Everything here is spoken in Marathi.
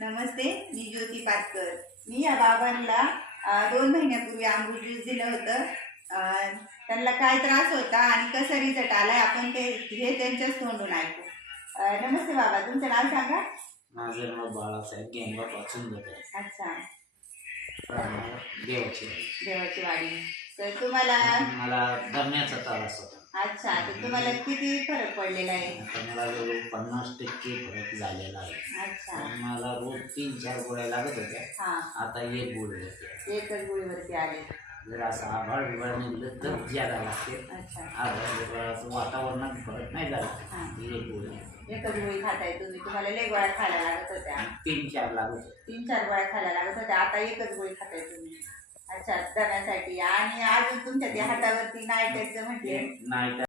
नमस्ते, मी ज्योती पाटकर. मी या बाबांना 2 महिन्यापूर्वी अमृत ज्यूस दिलं होतं. त्यांना काय त्रास होता आणि कसं रिझल्ट आलाय आपण हे त्यांच्याच तोंडून ऐकू. नमस्ते बाबा, तुमचं नाव सांगा. माझं नाव बाळासाहेब गेंबा वाचून जात आहे. अच्छा, देवाची वाडी. तर तुम्हाला मला दम्याचा त्रास होता. अच्छा, तर तुम्हाला किती फरक पडलेला आहे? आता मला जवळ 50% फरक झालेला आहे. अच्छा, मला रोज 3-4 गोळ्या लागत होत्या. हा, आता 1 गोळी होते. एकच गोळीवरती आले. जर असं आभाळ बिभाळ निघलं तर ज्यादा लागते. अच्छा, आभाळ बिभाळाचं वातावरणात फरक नाही झाला. हा, 1 गोळी, एकच गोळी खाताय तुम्ही. तुम्हाला लय गोळ्या खायला लागत होत्या. 3-4 लागत होत्या. 3-4 गोळ्या खायला लागत होत्या, आता एकच गोळी खाताय तुम्ही. अच्छा, दम्यासाठी. आणि अजून तुमच्या त्या हातावरती नाईटचं म्हटले नाही